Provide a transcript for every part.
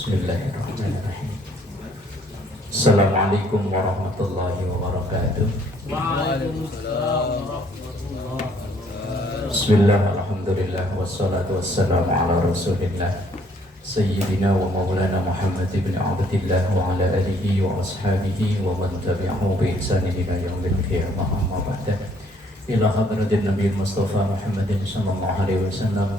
Bismillahirrahmanirrahim. Assalamualaikum warahmatullahi wabarakatuh. Waalaikumsalam warahmatullahi wabarakatuh. Bismillah, alhamdulillah, wassalatu wassalamu ala rasulillah Sayyidina wa maulana Muhammad ibn Abdillah wa ala alihi wa ashabihi wa man tabi'ahu bi ihsanin ila yaumil qiyamah, amma ba'da. Ila hadratin Nabi Mustafa Muhammadin sallallahu alaihi wasallam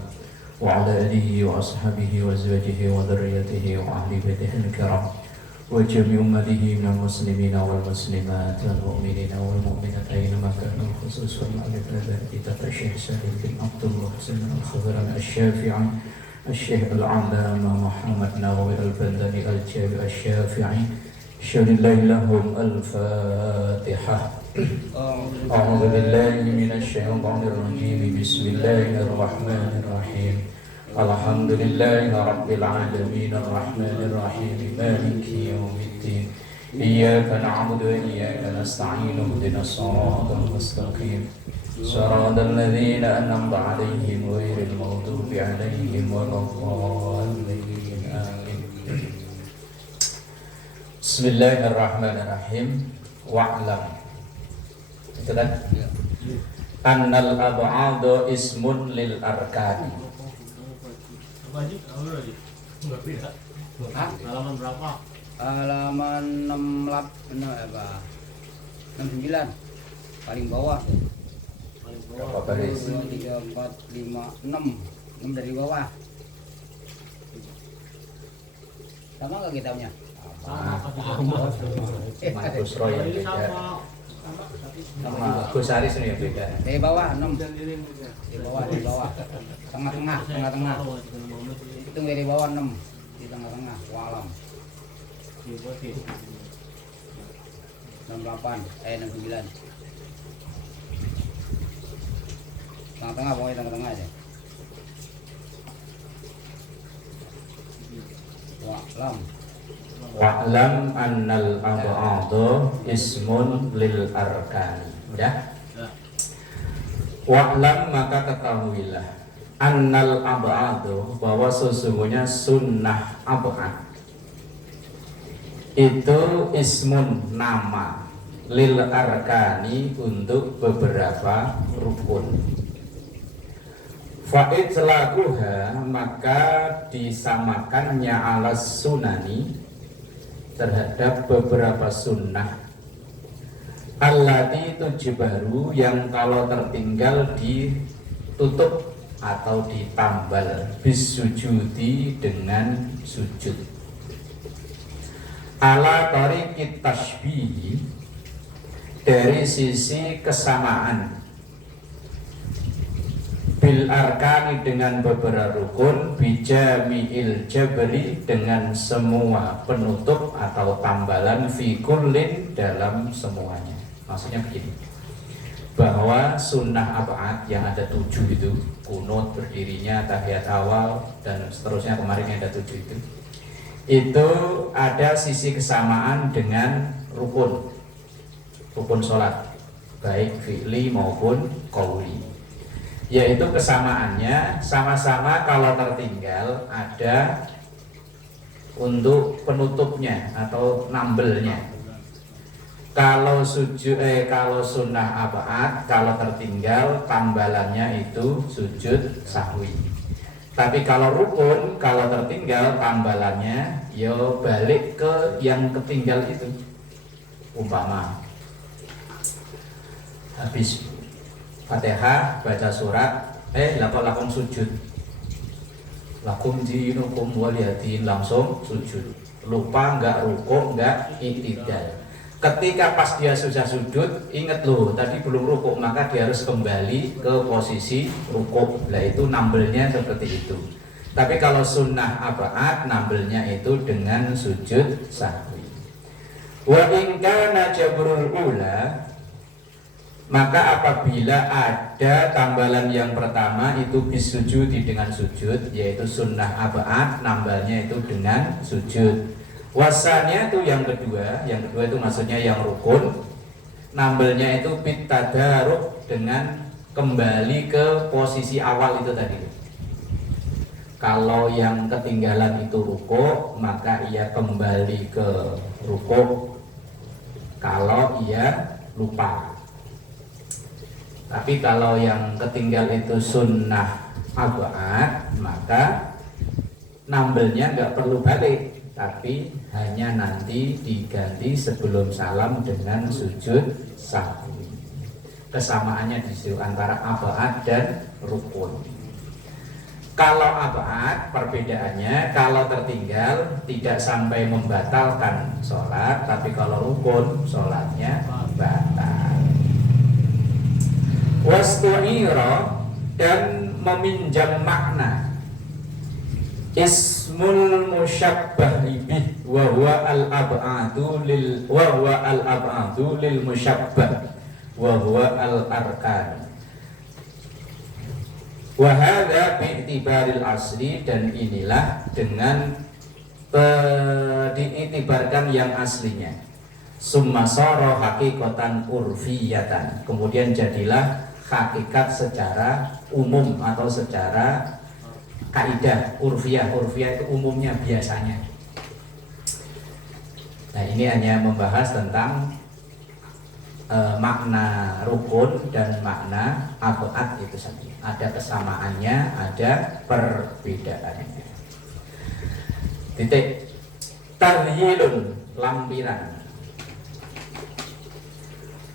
wa ala alihi wa ashabihi wa azwajihi wa dhurriyyatihi wa ahli baitihi al-kiram wa jami' ummatihi minal muslimina wal muslimat wal mu'minina wal mu'minat aynama kanu, khususan alif ladar kita Syekh Salim bin Abdullah Salim al-Khadran al-Syafi'i Syekh al-Allama Muhammad Nawawi al-Bandani al-Jabi al-Syafi'i syarillahi lahum al-Fatihah. A'udzu billahi minasy syaithanir rajim. Bismillahirrahmanirrahim. Alhamdulillahi rabbil alamin arrahmanir rahim maliki yaumiddin. Iyyaka na'budu wa iyyaka nasta'in ihdinas siratal mustaqim. Shiratal ladzina an'amta 'alaihim ghairil maghdubi 'alaihim waladdallin. Amin. Bismillahirrahmanirrahim. Wa'lam. Itu kan? Annal ab'adu ismun lil arkani. Halaman berapa? Halaman 69 paling bawah. Paling Berapa bawah. baris? 2, 3, 4, 5, 6 dari bawah. Sama nggak kitabnya? Sama Gus Roy yang Ini beda. sama. Sama Gus Aris ini yang beda. Dari bawah 6. Di bawah. Tengah-tengah. Itu dari bawah 6. Di tengah-tengah. Walam. 68, 69. Tengah-tengah, pokoknya tengah-tengah aja. Walam. Wa'lam annal ab'adu ismun lil arkani. Ya. Wa'lam, maka ketahuilah, annal ab'adu, bahwa sesungguhnya sunnah ab'ad itu ismun, nama, lil arkani, untuk beberapa rukun. Fa'idlaquha, maka disamakannya alas sunani, terhadap beberapa sunnah, allati tujbaru, yang kalau tertinggal ditutup atau ditambal, bisujudi, dengan sujud, ala tariqit tashbihi, dari sisi kesamaan, bil arkani, dengan beberapa rukun, bijami'il jabri, dengan semua penutup atau tambalan, fi kullin, dalam semuanya. Maksudnya begini, bahwa sunnah ab'ad yang ada 7 itu, kunut, berdirinya, tahiyat awal, dan seterusnya, kemarin yang ada 7 itu ada sisi kesamaan dengan rukun sholat, baik fi'li maupun qauli, yaitu kesamaannya sama-sama kalau tertinggal ada untuk penutupnya atau nambelnya. Kalau sunnah ab'ad, kalau tertinggal tambalannya itu sujud sahwi. Tapi kalau rukun, kalau tertinggal tambalannya yo balik ke yang ketinggal itu. Umpama habis Fatihah, baca surat, lakum sujud, lakum dinukum waliyadin, langsung sujud. Lupa, enggak rukuk, enggak i'tidal. Ketika pas dia sudah sujud, ingat loh, tadi belum rukuk, maka dia harus kembali ke posisi rukuk. Nah, itu nambelnya seperti itu. Tapi kalau sunnah ab'ad, nambelnya itu dengan sujud sahwi. Wa in kana jabrul ula, maka apabila ada tambalan yang pertama itu bisujudi, dengan sujud, yaitu sunnah ab'ad, nambalnya itu dengan sujud. Wasanya itu yang kedua itu maksudnya yang rukun, nambalnya itu bitadaruk, dengan kembali ke posisi awal itu tadi. Kalau yang ketinggalan itu rukuk, maka ia kembali ke rukuk. Kalau ia lupa. Tapi kalau yang ketinggal itu sunnah abad, maka nambelnya nggak perlu balik, tapi hanya nanti diganti sebelum salam dengan sujud sahwi. Kesamaannya di situ antara abad dan rukun. Kalau abad, perbedaannya kalau tertinggal tidak sampai membatalkan sholat, tapi kalau rukun sholatnya batal. Wastu'ira, dan meminjam makna ismul musyabbah bih wa huwa al-ab'adu lil musyabbah wa huwa al-arkan. Wa hadza bi'tibaril asli, dan inilah dengan diiktibarkan yang aslinya. Summa sara haqiqatan urfiyatan, kemudian jadilah hakikat secara umum atau secara kaidah urfiyah. Urfiyah itu umumnya, biasanya. Nah, ini hanya membahas tentang makna rukun dan makna abad itu saja. Ada kesamaannya, ada perbedaannya. Titik. Tarhilun, lampiran.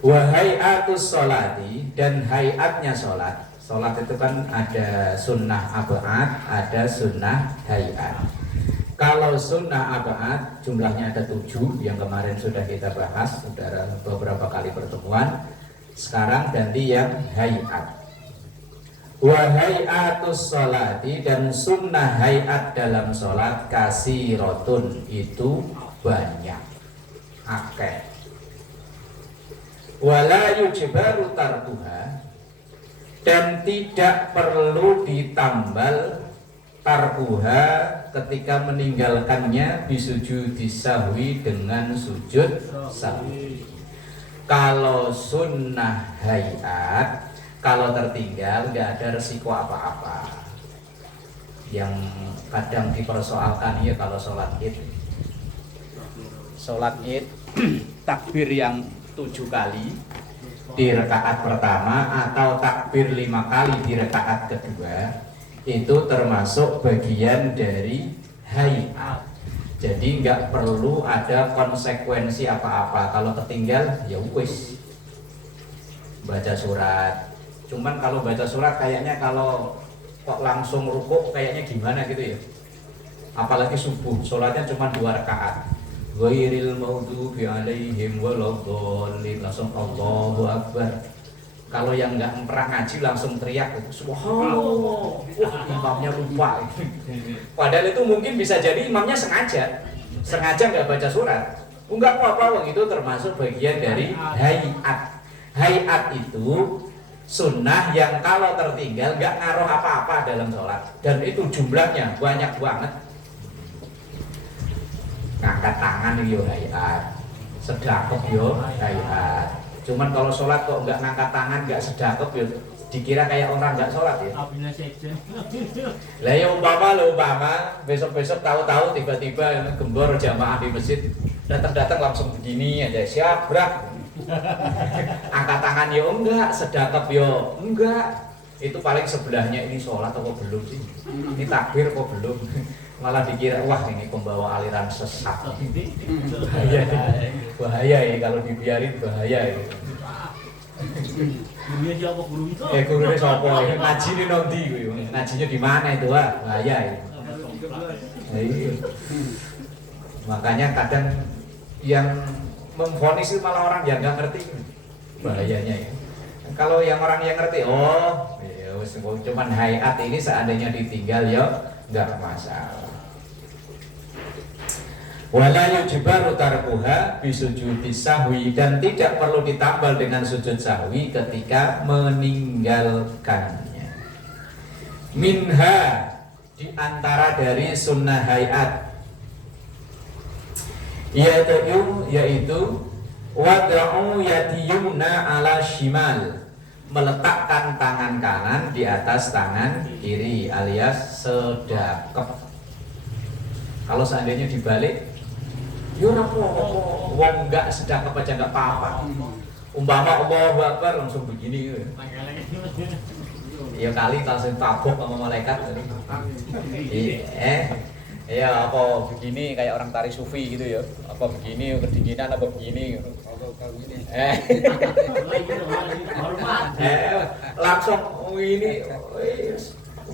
Wa hay'atus sholati, dan hayatnya sholat. Sholat itu kan ada sunnah abad, ada sunnah hayat. Kalau sunnah abad jumlahnya ada 7, yang kemarin sudah kita bahas, sudah beberapa kali pertemuan. Sekarang ganti yang hayat. Wa hay'atus sholati, dan sunnah hayat dalam sholat kasirotun, itu banyak, akeh. Wala yujbaru tarkuha, dan tidak perlu ditambal tarkuha ketika meninggalkannya bisujudi sahwi, dengan sujud sahwi. Kalau sunnah hayat, kalau tertinggal nggak ada resiko apa-apa. Yang kadang dipersoalkan ya kalau sholat id. Sholat id takbir yang 7 kali di rakaat pertama atau takbir 5 kali di rakaat kedua, itu termasuk bagian dari hayat. Jadi nggak perlu ada konsekuensi apa-apa. Kalau tertinggal ya wis, baca surat. Cuman kalau baca surat kayaknya kalau kok langsung rukuk kayaknya gimana gitu ya. Apalagi subuh, sholatnya cuma 2 rakaat. Ghairil maghdubi alaihim waladdallin, langsung Allahu Akbar. Kalau yang nggak pernah ngaji langsung teriak, subhanallah, imamnya lupa. Padahal itu mungkin bisa jadi imamnya sengaja nggak baca surat. Enggak apa-apa, itu termasuk bagian dari hayat. Hayat itu sunnah yang kalau tertinggal nggak ngaruh apa-apa dalam sholat, dan itu jumlahnya banyak banget. Ngangkat tangan yo hayat, sedekah yo hayat. Cuman kalau sholat kok nggak ngangkat tangan, nggak sedekah yo dikira kayak orang nggak sholat ya. Lah ya umpama besok-besok tahu-tahu tiba-tiba gembor jamaah di masjid, datang-datang langsung begini aja, siap brak. Angkat tangan yo enggak, sedekah yo enggak. Itu paling sebelahnya ini sholat atau belum sih? Ini takbir kok belum? Malah dikira wah ini pembawa aliran sesat. Bahaya ya kalau dibiarin, bahaya ya. Gurunya siapa guru itu? Gurunya siapa? Ngaji di nanti, ngajinya di mana itu bahaya ya. Makanya kadang yang memvonis itu malah orang yang nggak ngerti bahayanya ya. Kalau yang orang yang ngerti, oh ya cuman hayat ini seandainya ditinggal ya nggak masalah. Wala yujbaru tarkuha bisujudi sahwi, dan tidak perlu ditambal dengan sujud sahwi ketika meninggalkannya. Minha, di antara dari sunnah hayat, yaitu wada'u yadiyumna ala shimal meletakkan tangan kanan di atas tangan kiri alias sedekap. Kalau seandainya dibalik, ya ora apa-apa, wong enggak sedekap aja enggak apa-apa. Umpama Allahu Akbar langsung begini. Ya kali langsung tabok sama malaikat. Ya apa begini kayak orang tari sufi gitu ya. Apa begini kedinginan apa begini. Langsung ini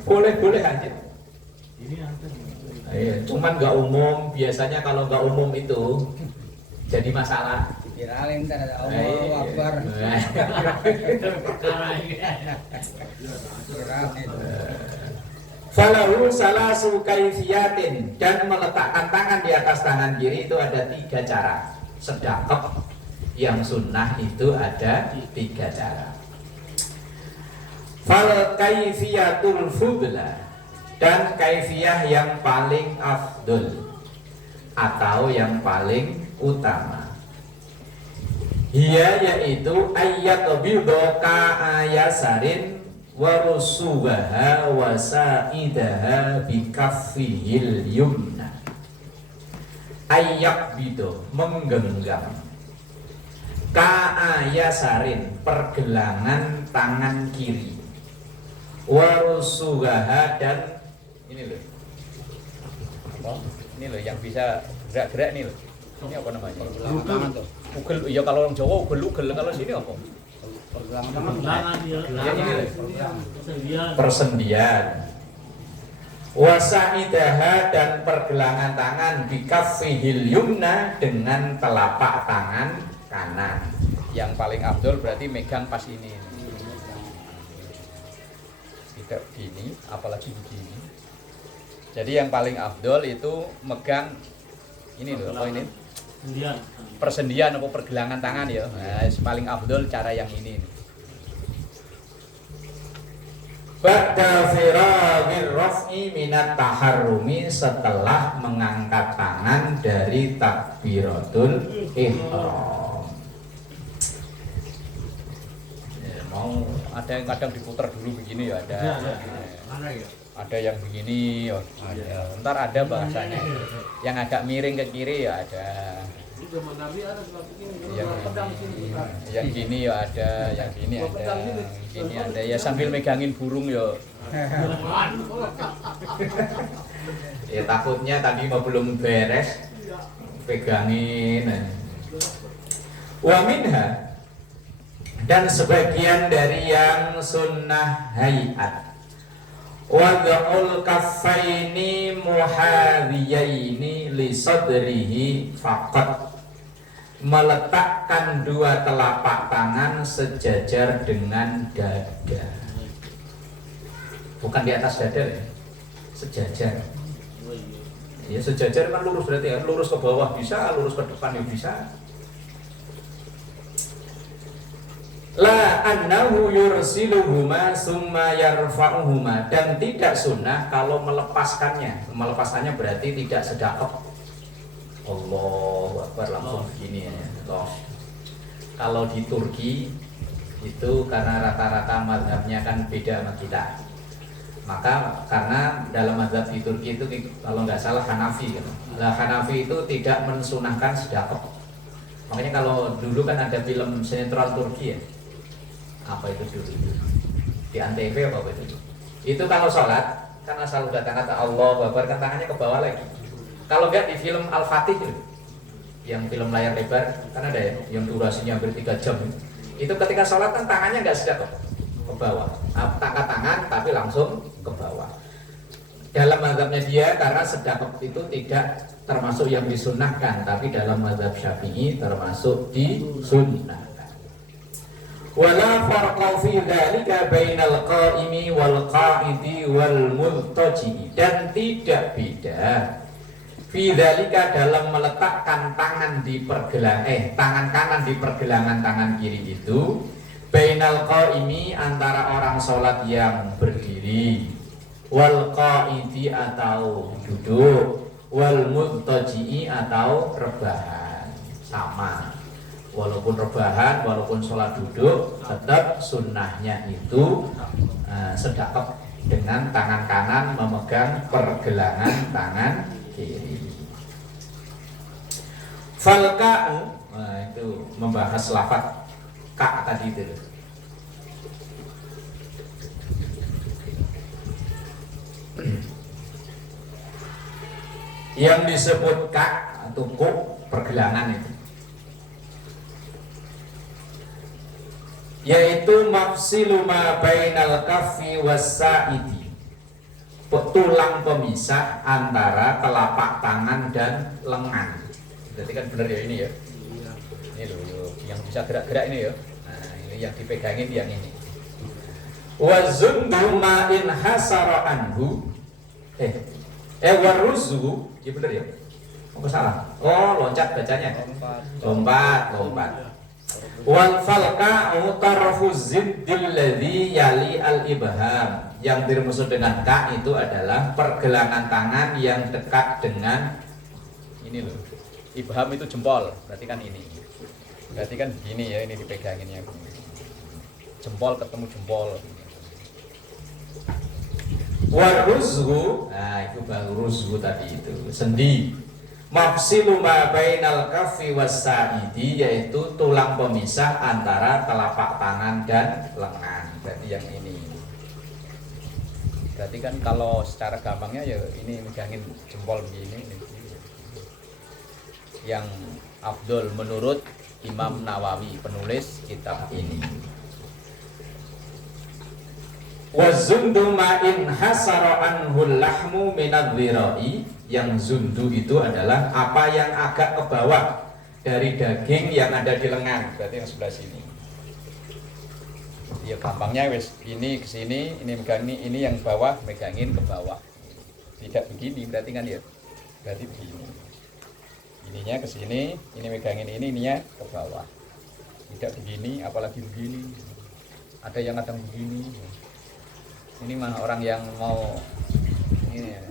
boleh aja. Cuman nggak umum, biasanya kalau nggak umum itu jadi masalah. Viralin kan ada Allahu Akbar. Falahu salasu kaifiyatin, dan meletakkan tangan di atas tangan kiri itu ada 3 cara. Sedekap yang sunnah itu ada 3 cara. Fal kaifiyatul fudla, dan kaifiyah yang paling afdol atau yang paling utama, ia yaitu ayat bidoka ayasarin warusubaha wasaidaha bikaffihil yumna. Ayak bido, menggenggam, ka ayasarin, pergelangan tangan kiri, warusubaha, dan ini loh, ini loh yang bisa gerak-gerak nih loh. Ini apa namanya? Tangan tuh. Ugel, ya kalau orang Jawa ugel, kalau sini apa? Pergelangan Ya ini loh. Persendian. Persendian. Wasaidaha, dan pergelangan tangan bikaffihil yumna, dengan telapak tangan kanan. Yang paling afdol berarti megang pas ini. Tidak begini, apalagi begini. Jadi yang paling afdol itu megang ini loh, apa ini? Persendian atau pergelangan tangan ya. Nah, paling afdol cara yang ini. Ba'da firagir raf'i minat taharrumi, setelah mengangkat tangan dari takbiratul ihram. Ya, mau ada yang kadang diputar dulu begini ya, ada. Ada yang begini, ada. Ntar ada bahasanya. Yang agak miring ke kiri ya ada. Yang gini ya ada, yang gini ada, gini ada. Ya sambil megangin burung ya. Ya takutnya tadi mau belum beres, pegangin. Wa minha, dan sebagian dari yang sunnah hayat, wad'ul kaffaini muhadhiyaini li sadrihi faqat, meletakkan 2 telapak tangan sejajar dengan dada. Bukan di atas dada ya, sejajar. Ya sejajar kan lurus berarti ya, lurus ke bawah bisa, lurus ke depan ya bisa. La annahu yursiluhuma summa yarfa'uhuma, dan tidak sunnah kalau melepaskannya. Melepaskannya berarti tidak sedekap. Allahu Akbar langsung begini ya. Kalau di Turki itu karena rata-rata mazhabnya kan beda sama kita. Maka karena dalam mazhab di Turki itu kalau nggak salah Hanafi kan. Nah, Hanafi itu tidak mensunahkan sedekap. Makanya kalau dulu kan ada film sinetron Turki ya. Apa itu dulu? Di Antv apa itu? Itu kalau sholat kan asal udah kata Allahu Akbar kan tangannya ke bawah lagi. Kalau enggak di film Al-Fatih yang film layar lebar kan ada ya, yang durasinya hampir 3 jam. Itu ketika sholat kan tangannya enggak sedekap ke bawah. Angkat tangan tapi langsung ke bawah. Dalam mazhabnya dia karena sedekap itu tidak termasuk yang disunnahkan, tapi dalam mazhab Syafi'i termasuk disunnahkan. Wala farqa fi dzalika bainal qa'imi wal qa'idi wal multaji, dan tidak beda fi dzalika dalam meletakkan tangan di tangan kanan di pergelangan tangan kiri itu, bainal qa'imi, antara orang sholat yang berdiri, wal qa'idi atau duduk, wal multaji atau rebahan, sama. walaupun rebahan, walaupun sholat duduk, tetap sunnahnya itu sedekap dengan tangan kanan memegang pergelangan tangan kiri. Falka'u, nah itu membahas lafaz ka tadi itu. Yang disebut ka atau kuk pergelangan itu, yaitu mafsilu ma bainal kaffi was-sa'idi, tulang pemisah antara telapak tangan dan lengan. Jadi kan benar ya ini ya. Ini loh, yang bisa gerak-gerak ini ya. Nah, ini yang dipegangin yang ini. Wa zundu ma in hasara anhu. Waruzu, ya benar ya. Apa salah? Oh, loncat bacanya. Lompat. Wal falqa'u tarfu ziddil ladzi yali al ibham. Yang dimaksud dengan ka itu adalah pergelangan tangan yang dekat dengan ini loh. Ibham itu jempol, berarti kan ini. Berarti kan begini ya, ini dipeganginnya. Jempol ketemu jempol. Waruzhu, nah itu baru ruzhu tadi itu, sendi. Mafsilu ma bainal kaffi was-sa'idi, yaitu tulang pemisah antara telapak tangan dan lengan. Berarti yang ini. Berarti kan kalau secara gampangnya ya ini megangin jempol begini. Yang afdol menurut Imam Nawawi, penulis kitab ini. Wazundu ma'in hasara anhul lahmu minadh-dhira'i, yang zundu itu adalah apa yang agak ke bawah dari daging yang ada di lengan, berarti yang sebelah sini. Ya gampangnya wes ini ke sini, ini megang ini yang bawah megangin ke bawah. Tidak begini berarti kan ya. Berarti begini. Ininya ke sini, ini megangin ininya ke bawah. Tidak begini, apalagi begini. Ada yang kadang begini. Ini mah orang yang mau ini ya.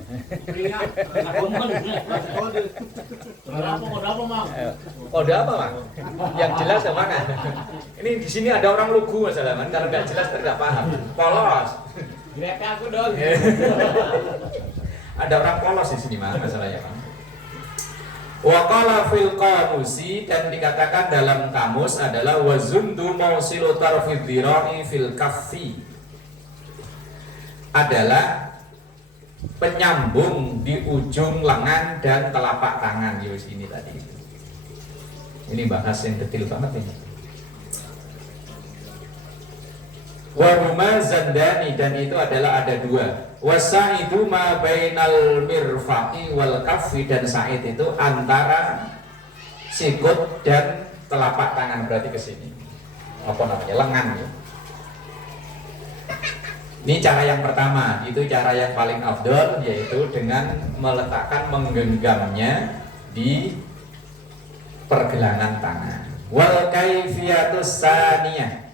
Kode apa, Mang? Yang jelas ya, Mang. Ini di sini ada orang lugu masalah, kan? Kalau nggak jelas tidak paham. Polos. Grek aku dong. Ada orang polos di sini, Mang, masalahnya, Mang. Wa qala fil qamusi, dan dikatakan dalam kamus adalah wazundu mausilu tarfid dhira'i fil kaffi, adalah penyambung di ujung lengan dan telapak tangan. Yus ini tadi. Ini bahas yang detail banget ini. Waruma zandani, dan itu adalah ada dua. Wasa'idu ma bainal mirfaqi wal kaffi, dan sa'id itu antara sikut dan telapak tangan, berarti ke sini. Apa namanya? Lengan ya. Ini cara yang pertama, itu cara yang paling afdol, yaitu dengan meletakkan, menggenggamnya di pergelangan tangan. Wal kaifiyatus saniyah,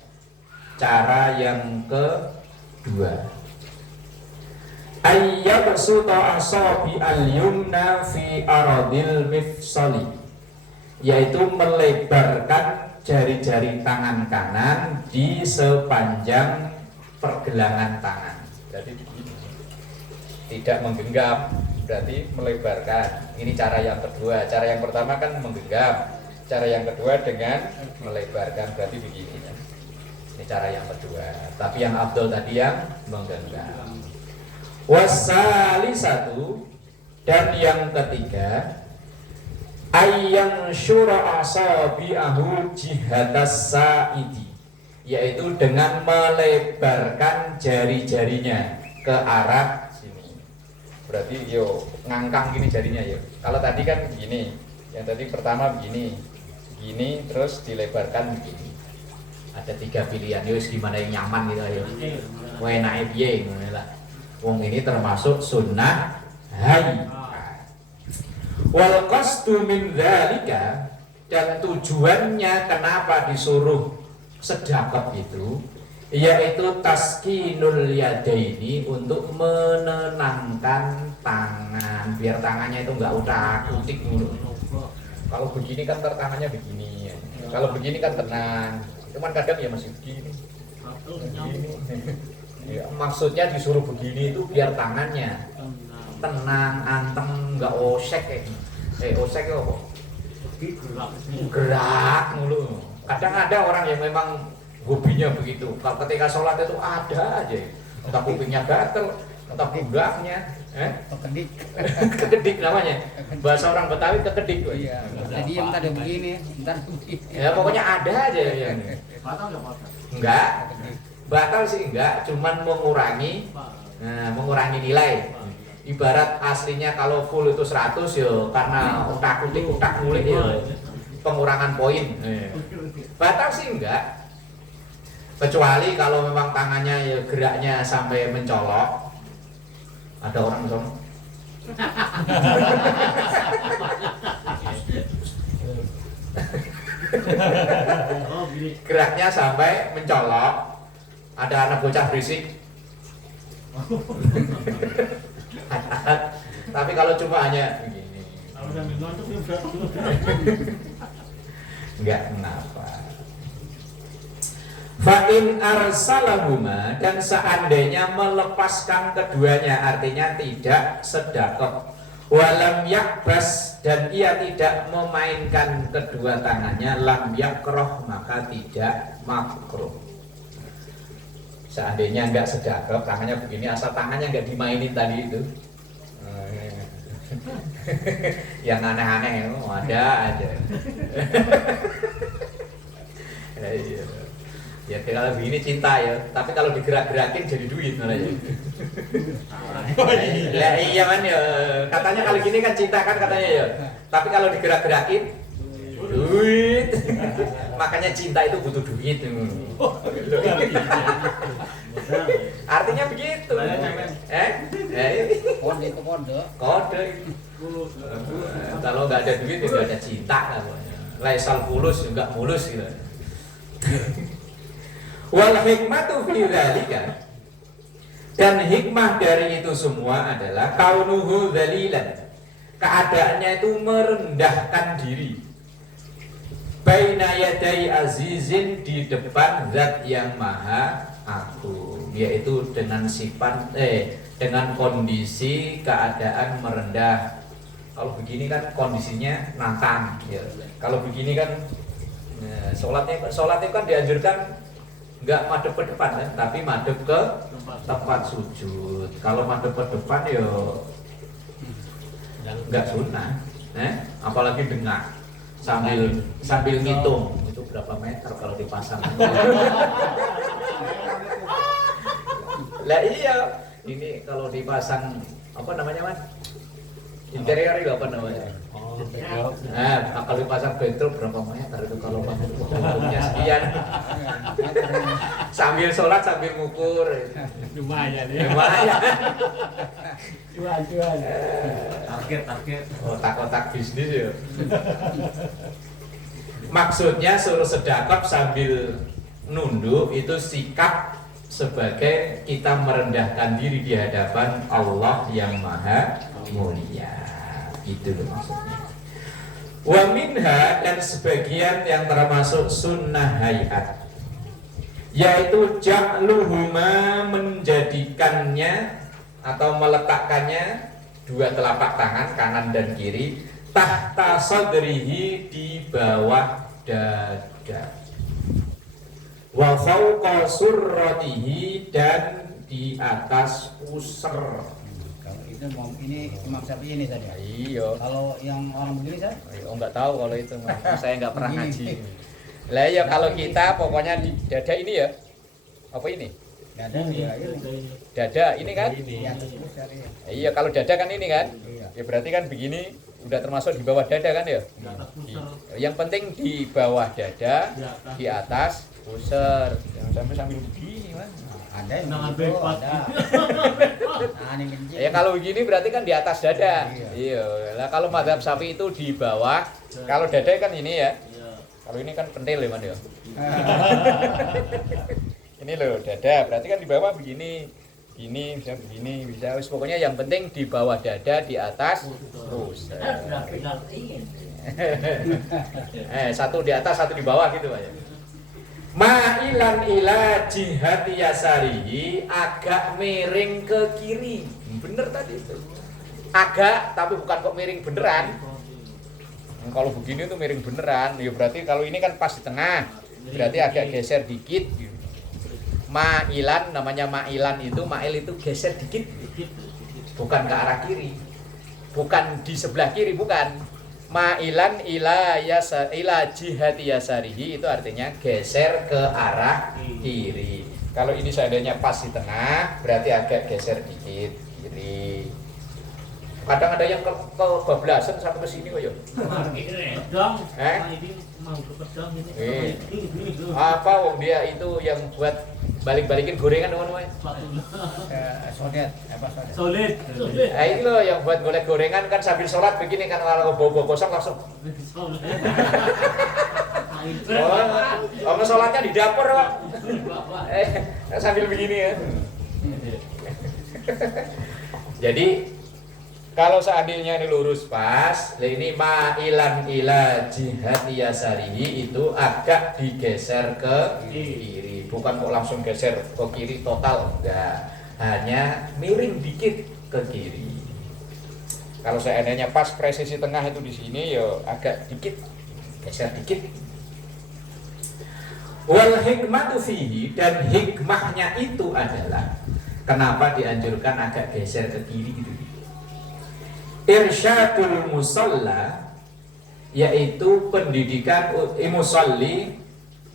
cara yang kedua, ayyabsuta asabi al-yumna fi aradil mifsali, yaitu melebarkan jari-jari tangan kanan di sepanjang pergelangan tangan. Jadi tidak menggenggam, berarti melebarkan. Ini cara yang kedua. Cara yang pertama kan menggenggam. Cara yang kedua dengan melebarkan, berarti begini. Ini cara yang kedua. Tapi yang afdol tadi yang menggenggam. Wasalisatu, dan yang ketiga, ayyang syura asabi'ahu jihatas sa'idi, yaitu dengan melebarkan jari-jarinya ke arah sini. Berarti yo ngangkang gini jarinya yo. Kalau tadi kan begini, yang tadi pertama begini, begini, terus dilebarkan begini. Ada 3 pilihan, yo gimana yang nyaman gitu yo. Enake piye ngono lah. Wong ini termasuk sunnah hai. Wal qasdu min dzalika, dan tujuannya kenapa disuruh sedekap itu, yaitu taskinul yadaini, untuk menenangkan tangan, biar tangannya itu enggak utak-utik dulu. Kalau begini kan tangannya begini ya. Kalau begini kan tenang. Cuman kadang ya masih begini. Begini. Ya, maksudnya disuruh begini itu biar tangannya tenang, anteng, nggak osek osek apa? Gerak mulu. Kadang ada orang yang memang hobinya begitu. Kalau ketika sholat itu ada aja, entah kupingnya gatel, entah punggaknya, Kekedik. kekedik namanya. Bahasa orang Betawi kekedik. Iya. Jadi yang tadi begini, ntar begini. Ya pokoknya ada aja yang Batal nggak batal? enggak. Batal sih enggak, cuman mengurangi, mengurangi nilai. Ibarat aslinya kalau full itu 100 ya karena utak mulik ya pengurangan poin. Batal sih enggak. Kecuali kalau memang tangannya ya geraknya sampai mencolok. Ada orang sono. Oh, gini. Geraknya sampai mencolok. Ada anak bocah berisik. Tapi kalau cuma hanya begini, Kalau udah ngantuk ya berat. enggak kenapa. Fa'in arsalahuma, dan seandainya melepaskan keduanya, artinya tidak sedekah. Walam yakbas, dan ia tidak memainkan kedua tangannya, lam yakroh, maka tidak makruh. Seandainya enggak sedekah, tangannya begini, asal tangannya enggak dimainin tadi itu. Yang aneh-aneh itu ada aja. Iya. Ya kalau begini cinta ya, tapi kalau digerak-gerakin jadi duit malah ya. Ya iya kan ya, katanya kalau gini kan cinta kan katanya ya. Tapi kalau digerak-gerakin duit. Makanya cinta itu butuh duit. Artinya begitu. Kode itu kode. Kode. Kalau nggak ada duit nggak ada cinta namanya. Laisal fulus juga mulus gitu. Wal hikmatu fi dzalika, dan hikmah dari itu semua adalah kaunuhu dzalilan, keadaannya itu merendahkan diri, baina yadai azizin, di depan zat yang maha agung, yaitu dengan sifat dengan kondisi keadaan merendah. Kalau begini kan kondisinya nantang ya. Kalau begini kan sholatnya kan dianjurkan enggak madep ke depan kan, tapi madep ke tempat sujud. Kalau madep ke depan ya enggak sunnah, apalagi dengar sambil ngitung itu berapa meter kalau dipasang. Lah iya, ini kalau dipasang apa namanya man? Interior itu apa namanya? Kalau dipasang bentro berapa meter itu kalau untungnya sekian. Sambil sholat sambil ngukur. Lumayan ya. Lumayan. Cuan. Target. Otak-otak bisnis ya. Maksudnya suruh sedekah sambil nunduk itu sikap sebagai kita merendahkan diri di hadapan Allah yang maha mulia. Itu loh maksudnya. Wa minha, dan sebagian yang termasuk sunnah hayat, yaitu ja'luhuma, menjadikannya atau meletakkannya dua telapak tangan kanan dan kiri tahta sadrihi, di bawah dada, wa fawqa surratihi, dan di atas pusar. Kalau ini Imam Syafi'i ini tadi. Iya. Kalau yang orang begini saya? Oh enggak tahu kalau itu, saya enggak pernah ngaji. Lah ya kalau kita pokoknya di dada ini ya. Apa ini? Dada ya ini. Dada ini kan? Di atas pusar ya. Iya, kalau dada kan ini kan? Iya. Ya berarti kan begini udah termasuk di bawah dada kan ya? Yang penting di bawah dada, di atas pusar. Jangan sambil begini, Mas. Ada yang Tendangan begitu, bebas. ada. Nah, ini kencing. Ya kalau begini berarti kan di atas dada. Iya. Iya. Lah kalau mazhab Syafi'i itu di bawah. Kalau dada kan ini ya. Kalau ini kan pentil ya, Man ya. Ini loh dada, berarti kan di bawah begini. Ini bisa begini, bisa pokoknya yang penting di bawah dada, di atas terus. Satu di atas, satu di bawah gitu Pak ya. Ma'ilan ila jihati yasarihi, agak miring ke kiri. Bener tadi itu. Agak, tapi bukan kok miring beneran. Kalau begini tuh miring beneran, ya berarti kalau ini kan pas di tengah, berarti agak geser dikit. Ma'ilan, namanya ma'ilan itu, ma'il itu geser dikit, bukan ke arah kiri, bukan di sebelah kiri, bukan. Ma'ilan ila jihati yasarihi itu artinya geser ke arah kiri. Kalau ini seandainya pas di tengah, berarti agak geser dikit kiri. Kadang ada yang kebablasan sampai ke sini kok ya. Dong. Apa wong dia itu yang buat balik-balikin gorengan teman-teman. Sodet. Solid. Nah ini loh yang buat golek gorengan kan sambil sholat begini kan, kalau bawa kosong langsung. Oh, sholatnya di dapur kok. Sambil begini ya. Jadi kalau seandainya ini lurus pas, ini ma'ilan ila jihati yasarihi itu agak digeser ke kiri, bukan kok langsung geser ke kiri total, enggak, hanya miring dikit ke kiri. Kalau seandainya pas presisi tengah itu di sini, ya agak dikit, geser dikit. Wal hikmatu fihi, dan hikmahnya itu adalah kenapa dianjurkan agak geser ke kiri gitu. Irsyadul musalla, yaitu pendidikan musalli,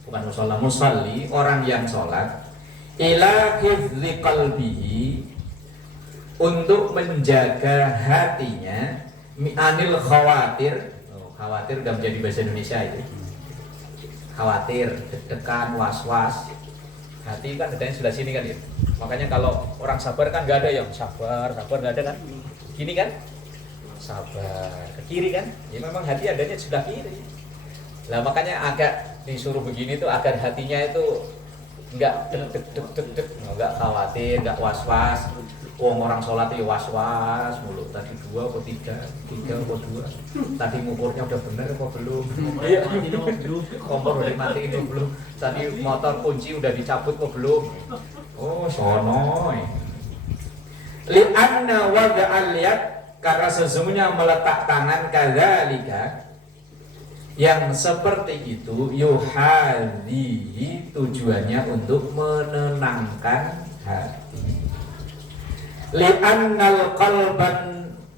bukan musalla, musalli, orang yang sholat, ila hifdzi qalbihi, untuk menjaga hatinya, anil khawatir. Khawatir udah menjadi bahasa Indonesia itu. Khawatir, deg-degan, was-was. Hati kan adanya sebelah sini kan ya. Makanya kalau orang sabar kan nggak ada yang sabar nggak ada kan. Gini kan? Sabar ke kiri kan, ya memang hati adanya sebelah kiri. Lah makanya agak disuruh begini tuh agar hatinya itu enggak deg, enggak khawatir, enggak was-was. Orang sholat itu was-was mulu, tadi 2 atau 3 atau 2, tadi ngukurnya udah bener apa belum, kompor udah dimatiin apa belum, tadi motor kunci udah dicabut apa belum. Oh sonoy li'anna waga'al yad, karena sesungguhnya meletak tangan kadzalika, yang seperti itu, yuhadhi, tujuannya untuk menenangkan hati. Li'annal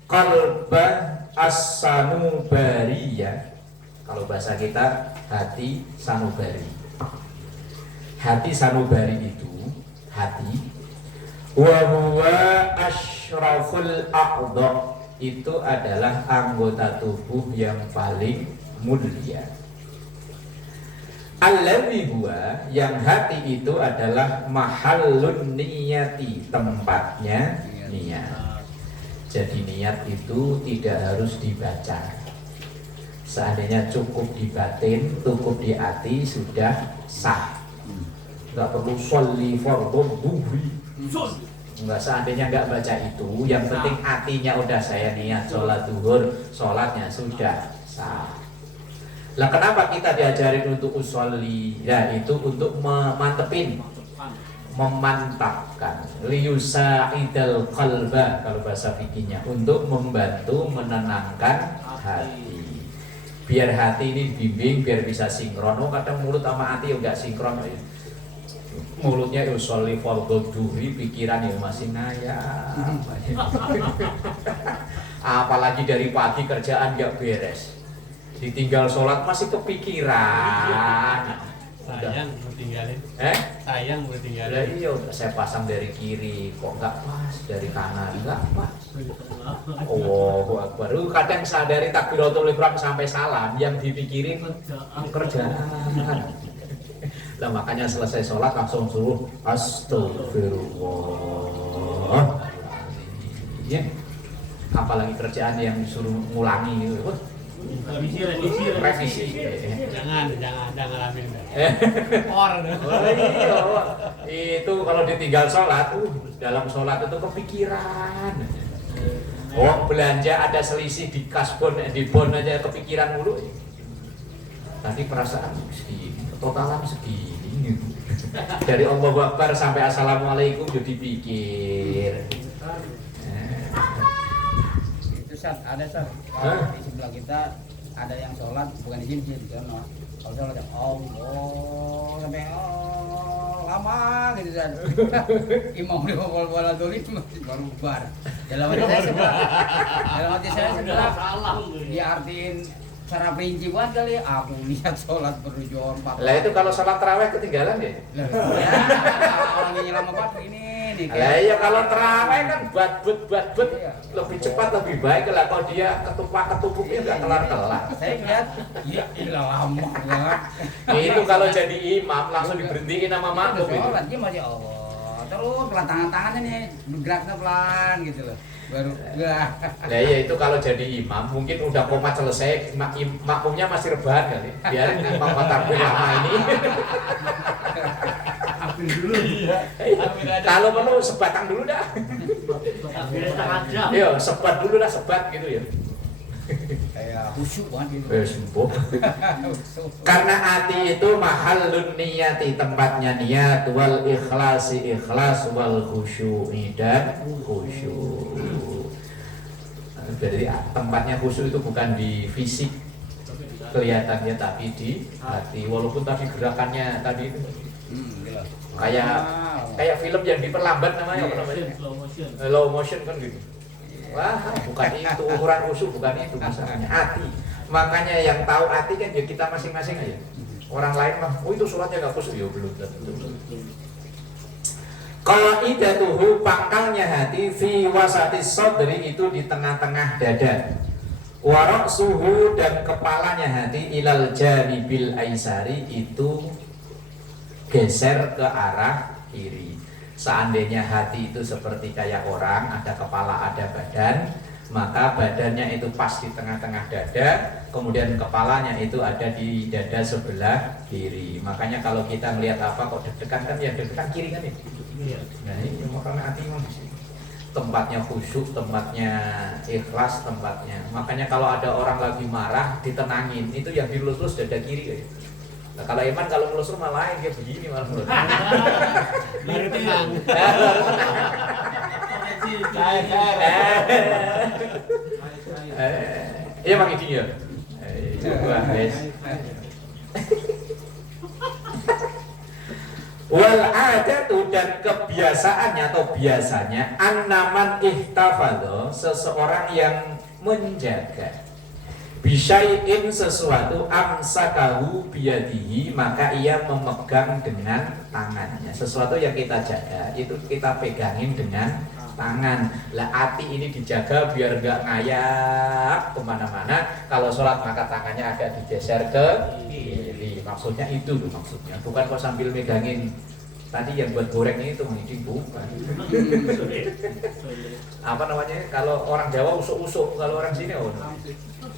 qalba as-sanubariyah, kalau bahasa kita hati sanubari. Hati sanubari itu hati, wa huwa asyraful a'dha, itu adalah anggota tubuh yang paling mulia. Alladzi huwa, yang hati itu adalah mahallun niyati, tempatnya niat. Jadi niat itu tidak harus dibaca. Seandainya cukup di batin, cukup di hati, sudah sah. Enggak perlu sholli fardhu dhuhri. Enggak, seandainya enggak baca itu, yang penting hatinya udah saya niat sholat duhur, sholatnya sudah sah. Lah kenapa kita diajarin untuk usolli? Ya itu untuk memantapkan, liyusa'idal qalba, kalau bahasa fikihnya, untuk membantu menenangkan hati. Biar hati ini bimbing, biar bisa sinkron. Oh kadang mulut sama hati enggak sinkron ya. Mulutnya usolli fardhu dhuhri, pikiran yang masih ngayal. Apalagi dari pagi kerjaan enggak beres, ditinggal sholat masih kepikiran. Sayang mau tinggalin. Sayang mau tinggalin. Lah iya, saya pasang dari kiri kok enggak pas, dari kanan enggak pas. Oh, Akbar. Kadang sadari takbiratul ihram sampai salam, yang dipikirin kerjaan. Lah makanya selesai sholat langsung suruh astagfirullah. Ya. Apalagi kerjaan yang disuruh ngulangi gitu. Revisi. Jangan amin. Itu kalau ditinggal sholat, dalam sholat itu kepikiran. Oh belanja ada selisih di kasbon, di bon aja kepikiran mulu. Tadi perasaan segini, totalan segini. Dari Allahu Akbar sampai Assalamualaikum jadi pikir. Itu Sat, ada Sat. Di sebelah kita ada yang sholat bukan di sini di sana. Kalau sholat yang Allah sampai lama gitu Sat. Imam di bola tulis baru bar. Dalam hati saya sebelah diartiin secara princi banget kali. Aku lihat sholat berjuang 4. Lah itu kalau sholat tarawih ketinggalan ya? Ya, orang yang lama banget ini nih. Lah iya kalau tarawih kan buat Iya. lebih cepat lebih baik lah. Kalau dia ketupuknya nggak kelar-kelar. Saya lihat, ya ilah lama banget. Itu kalau jadi imam langsung diberhentiin sama makmum itu. Sholat dia masih Allah. Terus pelan tangannya nih bergeraknya pelan gitu loh. Baru enggak. Nah iya itu kalau jadi imam mungkin udah komat selesai, makmumnya masih rebahan kali. Biarin imam takbir lama ini. Ambil dulu. Iya. Kalau perlu sebatang dulu dah. Ambil setengah jam. Iya, sebat dulu dah, sebat gitu ya. Kayak khusyuk banget gitu. Sembuh. Karena hati itu mahallun niyati, tempatnya niat, wal ikhlasi ikhlas, wal khusyu'i dan khusyuk. Jadi tempatnya khusyuk itu bukan di fisik kelihatannya tapi di hati. Walaupun tadi gerakannya tadi itu kayak film yang diperlambat namanya apa namanya? Slow motion kan gitu. Wah, bukan itu ukuran khusyuk, bukan itu misalnya hati. Makanya yang tahu hati kan ya kita masing-masing aja. Orang lain mah, oh itu sholatnya nggak khusyuk, ya belum tentu. Qaidatuhu, pangkalnya hati fi wasatis sadri, itu di tengah-tengah dada. Wa ra'suhu, dan kepalanya hati ilal janibil aisari, itu geser ke arah kiri. Seandainya hati itu seperti kayak orang, ada kepala, ada badan, maka badannya itu pas di tengah-tengah dada, kemudian kepalanya itu ada di dada sebelah kiri. Makanya kalau kita melihat apa kok deg-degan kan, ya deg-degan kiri kan ya. Nah ini makanya hati memang di sini. Tempatnya khusyuk, tempatnya ikhlas, tempatnya. Makanya kalau ada orang lagi marah, ditenangin, itu yang dilus-lus dada kiri ya. Nah kalau Iman kalau melus rumah lain kayak begini malah mulut. Baru tenang. Iya Bang Iding ya. Wah, guys. Wal adatu, dan kebiasaannya atau biasanya annaman ihtafadho, seseorang yang menjaga bisyai'in, sesuatu, amsakahu biyadihi, maka ia memegang dengan tangannya. Sesuatu yang kita jaga itu kita pegangin dengan tangan. Lah hati ini dijaga biar gak ngayak kemana-mana. Kalau sholat maka tangannya agak digeser ke kiri. Maksudnya itu tuh maksudnya. Bukan kok sambil megangin tadi yang buat goreng itu mungkin bukan. Apa namanya? Kalau orang Jawa usuk-usuk, kalau orang sini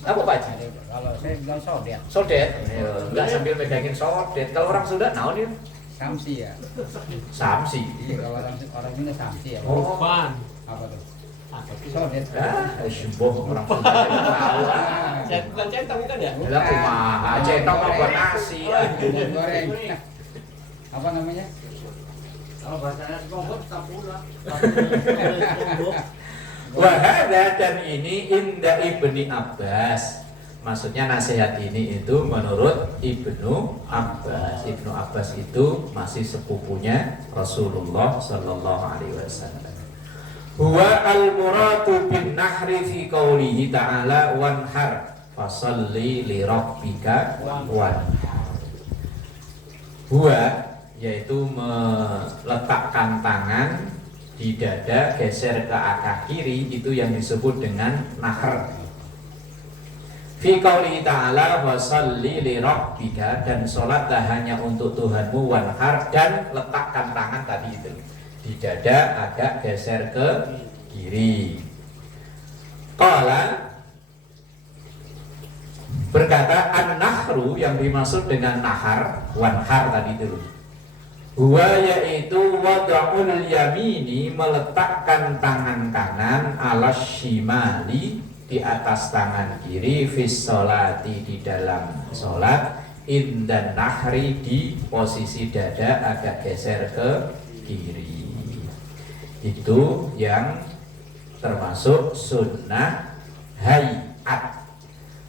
apa Pak Haji? Kalau saya bilang sodet. Sodet? Enggak sambil megangin sodet. Kalau orang Sunda naon ya? Samsi ya. Samsi. Iya, kalau orang Sunda samsi ya. Oh. Pan. Apa tuh? Sodet. Sembuh orang Sunda tahu. Bukan centang kan ya? Lah kumaha? Centong mah buat nasi. Goreng. Apa namanya? Kalau bahasanya sekolah tapula. Wahada, dan ini inda Ibni Abbas. Maksudnya nasihat ini itu menurut Ibnu Abbas. Ibnu Abbas itu masih sepupunya Rasulullah Sallallahu Alaihi Wasallam. Huwa al-muradu bin nahri fi qawlihi ta'ala wanhar fasalli li rabbika wanhar. Huwa, yaitu meletakkan tangan di dada, geser ke arah kiri, itu yang disebut dengan nahr. Fi qouli ta'ala wa sholli li rabbika, dan sholatlah hanya untuk Tuhanmu, wanhar, dan letakkan tangan tadi itu di dada agak geser ke kiri. Qala, berkata an-nahru, yang dimaksud dengan nahar, wanhar tadi itu Huwa yaitu wada'ul yamini, meletakkan tangan kanan alas shimali, di atas tangan kiri, fis sholati, di dalam sholat, indan nahri, di posisi dada agak geser ke kiri. Itu yang termasuk sunnah hayat.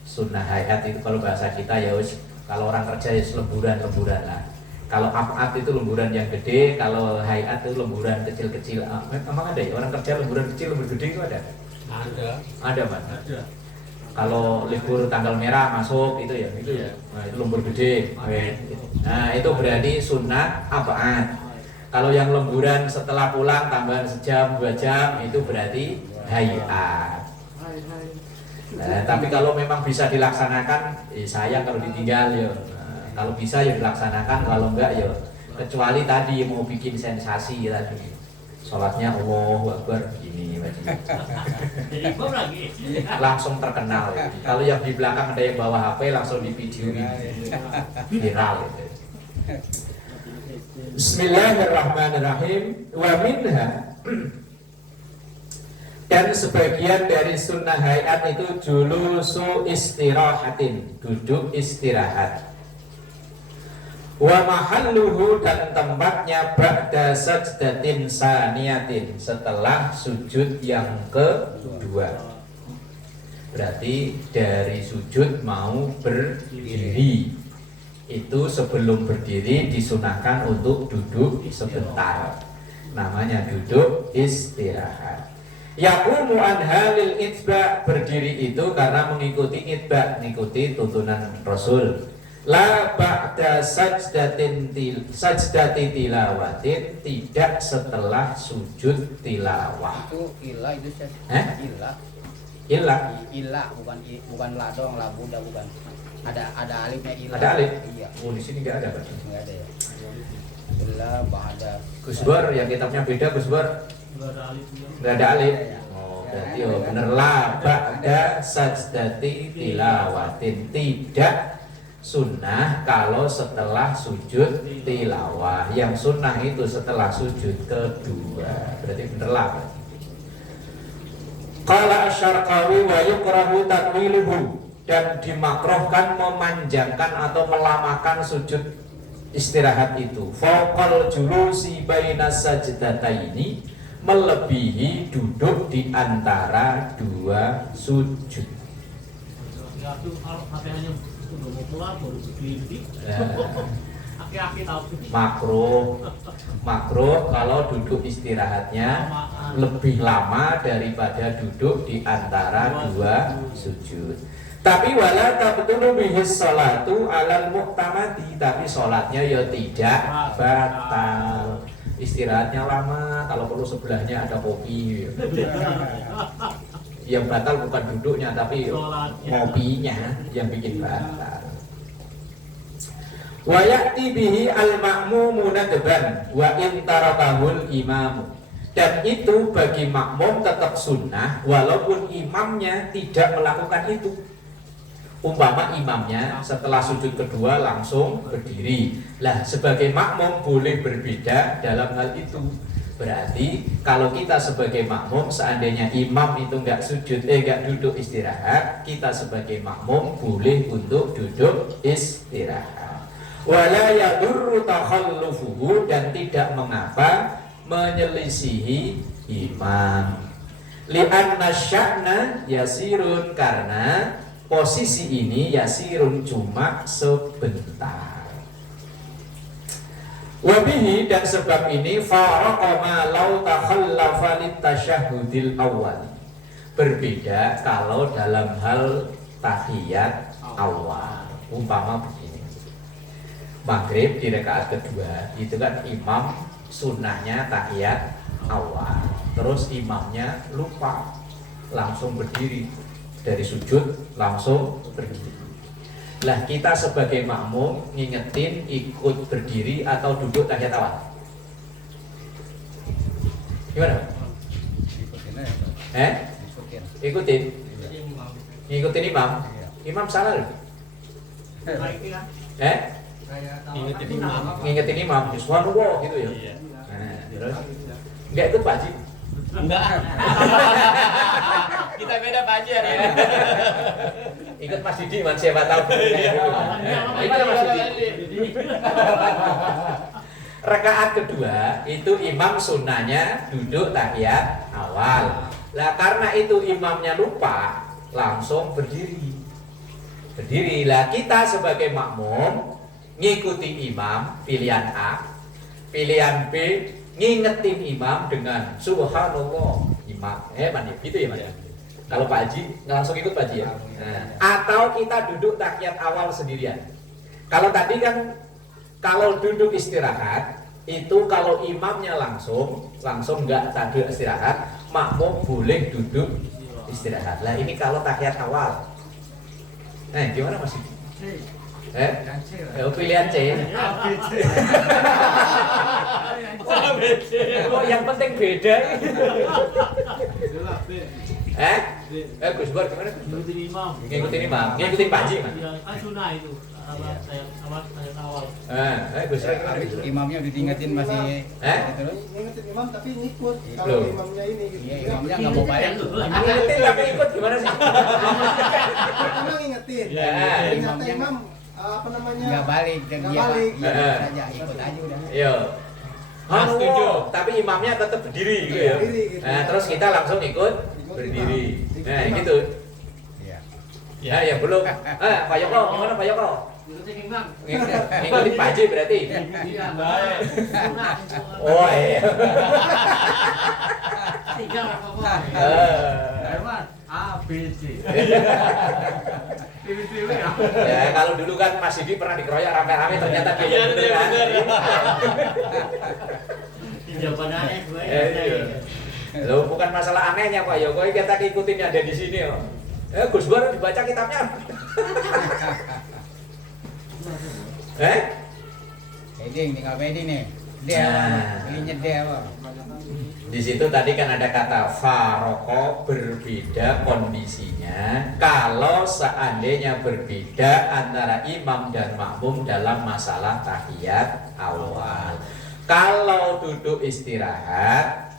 Sunnah hayat itu kalau bahasa kita ya wis, kalau orang kerja ya lemburan-lemburan lah. Kalau afat itu lemburan yang gede, kalau hayat itu lemburan kecil-kecil. Emang ada ya orang kerja lemburan kecil, lemburan gede itu ada? Ada Mas. Ada. Kalau libur tanggal merah masuk itu ya, itu ya. Nah, itu lembur gede. Nah, itu berarti sunnah afat. Kalau yang lemburan setelah pulang tambahan sejam 2 jam itu berarti hayat. Nah, tapi kalau memang bisa dilaksanakan, sayang kalau ditinggal ya. Kalau bisa ya dilaksanakan, kalau enggak ya kecuali tadi mau bikin sensasi tadi. Sholatnya Allahu Akbar begini langsung terkenal. Kalau yang di belakang ada yang bawa HP langsung di video viral gitu. Bismillahirrahmanirrahim. Wa minha, dan sebagian dari sunnah hayat itu julusu istirahatin, duduk istirahat. Wa mahalluhu, dan tempatnya ba'da sajdatin saniyatin, setelah sujud yang kedua. Berarti dari sujud mau berdiri, itu sebelum berdiri disunahkan untuk duduk sebentar, namanya duduk istirahat. Yaqumu an halil itba, berdiri itu karena mengikuti itba, mengikuti tuntunan Rasul. La ba'da sajdati tilawatin, tidak setelah sujud tilawah. Itu ilah itu ilah bukan la doang, la bunda bukan. Ada alifnya ilah. Ada alif? Iya. Oh, di sini enggak ada, Pak. Enggak ada ya. Ilah ba'da. Gusbar yang kitabnya beda, Gusbar. Enggak ada alif. Oh, berarti bener, la ba'da sajdati tilawatin, tidak sunnah kalau setelah sujud tilawah. Yang sunnah itu setelah sujud kedua. Berarti bener lah. Qala asy-Syarqawi wa yukrahu tatwiluhu, dan dimakruhkan memanjangkan atau melamakan sujud istirahat itu. Faqal julusi bainas sajdataini, melebihi duduk di antara dua sujud. Makruh kalau duduk istirahatnya lebih lama daripada duduk di antara dua sujud. Tapi wala tabtulu bihis sholatu alal muqtamati, tapi sholatnya ya tidak batal. Istirahatnya lama, kalau perlu sebelahnya ada kopi. Yang batal bukan duduknya tapi kopinya yang bikin batal. Wa ya'ti bihi al-ma'mumu nadban wa in tarakahul imamu, dan itu bagi makmum tetap sunnah walaupun imamnya tidak melakukan itu. Umpama imamnya setelah sujud kedua langsung berdiri, lah sebagai makmum boleh berbeda dalam hal itu. Berarti kalau kita sebagai makmum, seandainya imam itu enggak duduk istirahat, kita sebagai makmum boleh untuk duduk istirahat. Wala yadurru takhallufuhu, dan tidak mengapa menyelisihi imam. Li'anna sya'na yasirun, karena posisi ini yasirun cuma sebentar. Wabihi, dan sebab ini faraqa ma law takhallafa litasyahhudil awal, berbeda kalau dalam hal tahiyat awal. Umpama begini, maghrib di rakaat kedua itu kan imam sunnahnya tahiyat awal, terus imamnya lupa langsung berdiri, dari sujud langsung berdiri. Lah kita sebagai makmum ngingetin ikut berdiri atau duduk tahiyat awal. Gimana? Ikutin. Ngikutin imam. Imam salah loh. Ingetin imam. Ngingetin imam, subhanallah gitu ya. Iya. Nah, terus enggak ikut Pak Haji. Enggak. Kita beda Pak Haji hari ini. Ikut Mas Didi, man siapa tahu. Gimana Mas Didi? Rakaat kedua itu imam sunnahnya duduk tahiyat awal. Lah karena itu imamnya lupa, langsung berdiri. Berdiri lah, kita sebagai makmum ngikuti imam pilihan A, pilihan B ngingetin imam dengan subhanallah imam. Mana gitu ya Mas? Kalau Pak Haji langsung ikut Pak Haji ya. Nah, atau kita duduk tahiyat awal sendirian. Kalau tadi kan kalau duduk istirahat itu kalau imamnya langsung nggak tadi istirahat, makmum boleh duduk istirahat. Lah ini kalau tahiyat awal. Gimana Mas? Pilihan C. Kok yang penting beda? Gus Bor gimana? Ngikutin imam. Ngikutin imam, ngikutin Pak Haji Mas. Kan sunnah itu. Saya awal. Gus Bor. Imamnya udah diingetin masih terus. Ngingetin imam tapi ngikut. Loh. Kalau imamnya ini gitu. Iya, imamnya nggak mau balik. Ngingetin tapi ikut gimana sih? Pertama ngingetin. Ya. Ternyata imam apa namanya? Nggak balik dan Nggak dia balik. iya saja ikut aja udah. Iya. Mas setuju. Tapi imamnya tetap berdiri gitu ya. Berdiri, gitu. Nah, terus kita langsung ikut berdiri. Nah, gitu. Iya. Ya belum. Pak Yoko, gimana Pak Yoko? Ngikutin imam. Ngikutin Pak Haji berarti. Iya, baik. Sunnah. Oh iya. Tiga apa? Herman, A, B, C. Pilih-pilih ya. Ya kalau dulu kan Mas Didi pernah dikeroyok rame-rame ternyata dia yang bener kan. Jawaban aneh gue. Loh, bukan masalah anehnya Pak Yoko, kita ikutin ada di sini kok. Gus Bor dibaca kitabnya. Heading tinggal heading nih. Dia pilihnya dia apa? Di situ tadi kan ada kata faroko, berbeda kondisinya. Kalau seandainya berbeda antara imam dan makmum dalam masalah tahiyat awal. Kalau duduk istirahat,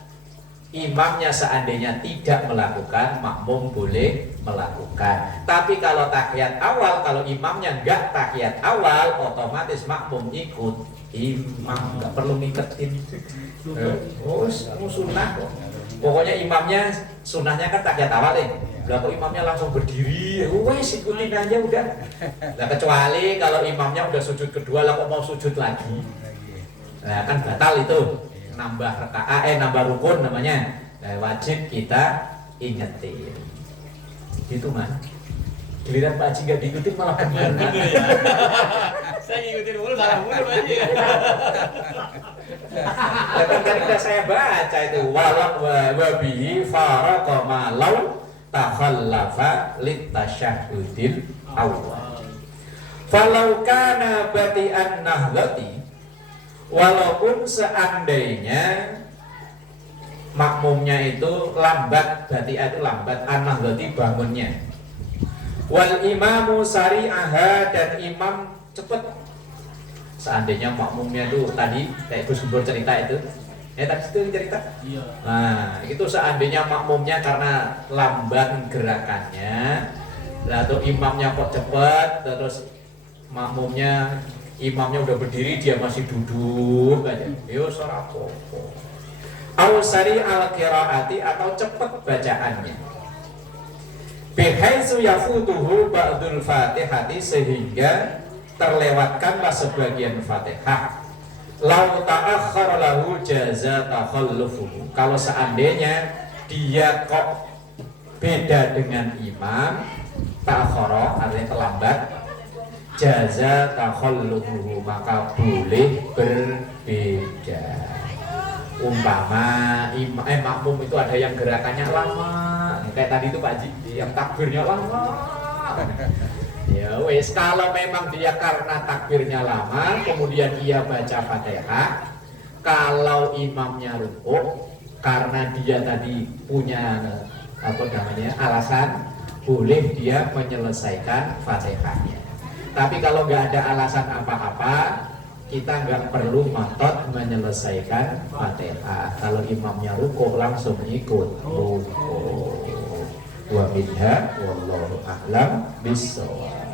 imamnya seandainya tidak melakukan, makmum boleh melakukan. Tapi kalau tahiyat awal, kalau imamnya enggak tahiyat awal, otomatis makmum ikut imam, enggak perlu ngiketin. Sunnah kok. Pokoknya imamnya sunnahnya kan tahiyat awal nih. Lah kok imamnya langsung berdiri, wes ikutin aja udah. Lah kecuali kalau imamnya udah sujud kedua, lah kok mau sujud lagi. Nah kan batal itu. Nambah rakaat, nambah rukun namanya. Nah, wajib kita ingetin. Gitu man. Giliran Pak Haji nggak diikutin malah benar. Saya ngikutin mulu salah mulu Pak Haji. Kan tadi udah saya baca itu walak wa bihi farqa malau takhallafa litasyahhudil awal. Falau kana bati'an nahdati, walaupun seandainya makmumnya itu lambat, bati'ah itu lambat, an-nahdati bangunnya. Wal imamu sari'aha, dan imam cepet. Seandainya makmumnya itu tadi kayak Gus Bor cerita itu, tadi itu cerita. Iya. Nah, itu seandainya makmumnya karena lambat gerakannya, lalu imamnya kok cepet, terus imamnya udah berdiri, dia masih duduk aja. Yo ora apa-apa. Au sari al qiraati, atau cepet bacaannya. Bihaitsu yafutuhu ba'dul Fatihati, sehingga terlewatkanlah sebagian Fatihah. Lau ta'akhkhara lahu jaza takhallufuhu. Kalau seandainya dia kok beda dengan imam, ta'akhkhara artinya terlambat, jaza takhallufuhu, maka boleh berbeda. Umpama makmum itu ada yang gerakannya lama, kayak tadi itu Pak Haji, yang takbirnya lama. Ya wes, kalau memang dia karena takbirnya lama, kemudian ia baca Fatihah, kalau imamnya rukuk karena dia tadi punya alasan, boleh dia menyelesaikan Fatihahnya. Tapi kalau nggak ada alasan apa-apa, kita nggak perlu ngotot menyelesaikan Fatihah. Kalau imamnya ruku langsung ikut ruku. Wa minha wallahu a'lam bissawab.